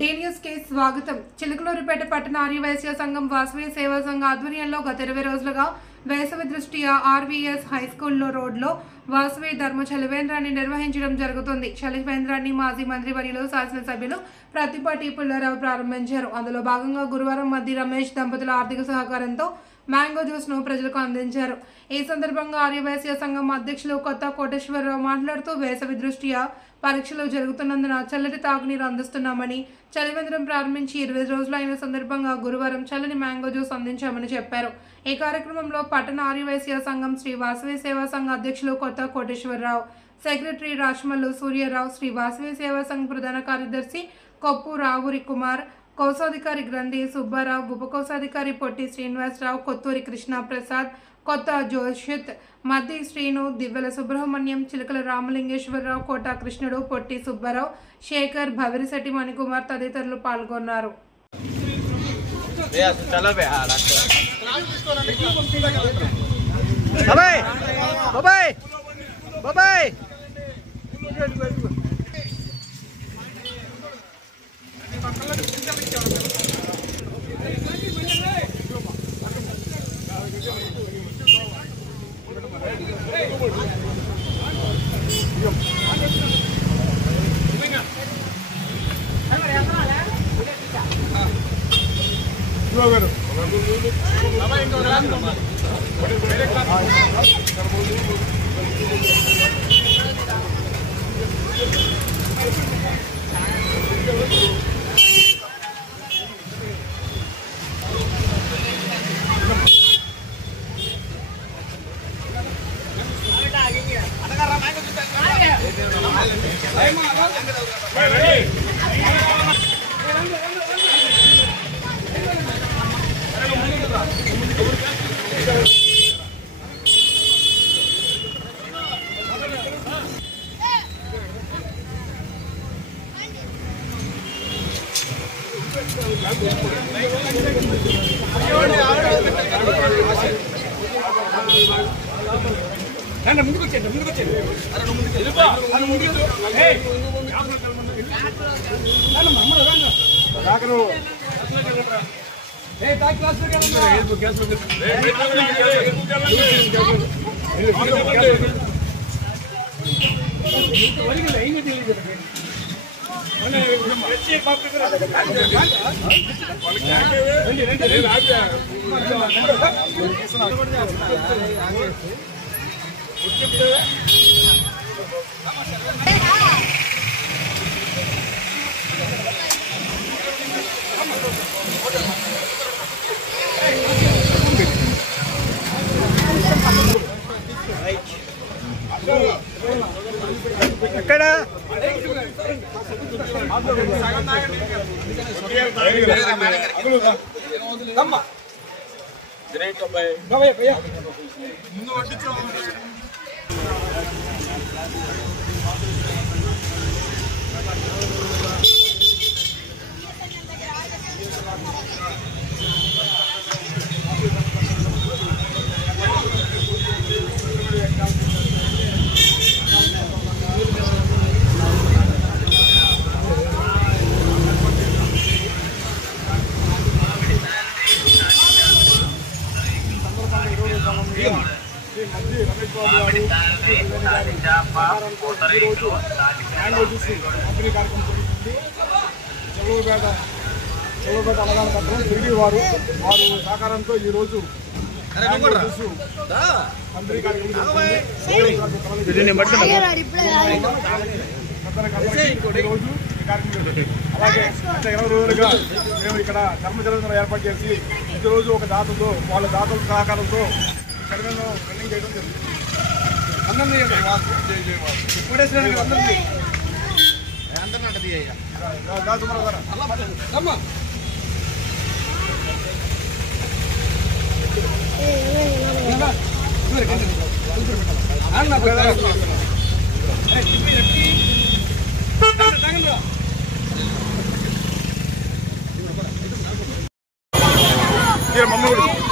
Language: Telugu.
డే న్యూస్ కి స్వాగతం. చిలుకలూరిపేట పట్టణ ఆర్యవైశ్య సంఘం వాసవి సేవా సంఘ ఆధ్వర్యంలో గత 20 రోజులుగా వేసవి దృష్ట్యా ఆర్వీఎస్ హైస్కూల్లో రోడ్లో వాసవి ధర్మ చలివేంద్రాన్ని నిర్వహించడం జరుగుతుంది. చలివేంద్రాన్ని మాజీ మంత్రి వర్యులు శాసనసభ్యులు ప్రతిపాటి పుల్లారావు ప్రారంభించారు. అందులో భాగంగా గురువారం మధ్య రమేష్ దంపతుల ఆర్థిక సహకారంతో మ్యాంగో జ్యూస్ ను ప్రజలకు అందించారు. ఈ సందర్భంగా ఆర్యవైశ్య సంఘం అధ్యక్షులు కొత్త కోటేశ్వరరావు మాట్లాడుతూ వేసవి దృష్ట్యా పరీక్షలు జరుగుతున్నందున చల్లటి తాగునీరు అందిస్తున్నామని, చలివేంద్రం ప్రారంభించి 20 రోజులు అయిన సందర్భంగా గురువారం చల్లని మ్యాంగో జ్యూస్ అందించామని చెప్పారు. ఈ కార్యక్రమంలో పట్టణ ఆర్యవైశ్య సంఘం శ్రీ వాసవి సేవా సంఘ అధ్యక్షులు కొత్త కోటేశ్వరరావు, సెక్రటరీ రాజ్మల్లు సూర్యరావు, శ్రీ వాసవి సేవా సంఘ ప్రధాన కార్యదర్శి కొప్పు రావురి కుమార్, కోశాధికారి గ్రంథి సుబ్బారావు, ఉపకోశాధికారి పొట్టి శ్రీనివాసరావు, కొత్తూరి కృష్ణ ప్రసాద్, కొత్త జోషిత్, మద్ది శ్రీను, దివ్వెల సుబ్రహ్మణ్యం, చిలకల రామలింగేశ్వరరావు, కోట కృష్ణుడు, పొట్టి సుబ్బారావు, శేఖర్, భవిరిశెట్టి మణికుమార్ తదితరులు పాల్గొన్నారు. చెవులపేట అన్నదాన పత్రం తిరిగి వారు సహకారంతో ఈ రోజు అందరి కార్యక్రమం అలాగే గత 20 రోజులుగా మేము ఇక్కడ ధర్మచలంలో ఏర్పాటు చేసి ప్రతిరోజు ఒక దాతతో వాళ్ళ దాతల సహకారంతో చర్మను రన్నింగ్ చేయడం జరుగుతుంది. అందరినీ మమ్మల్ని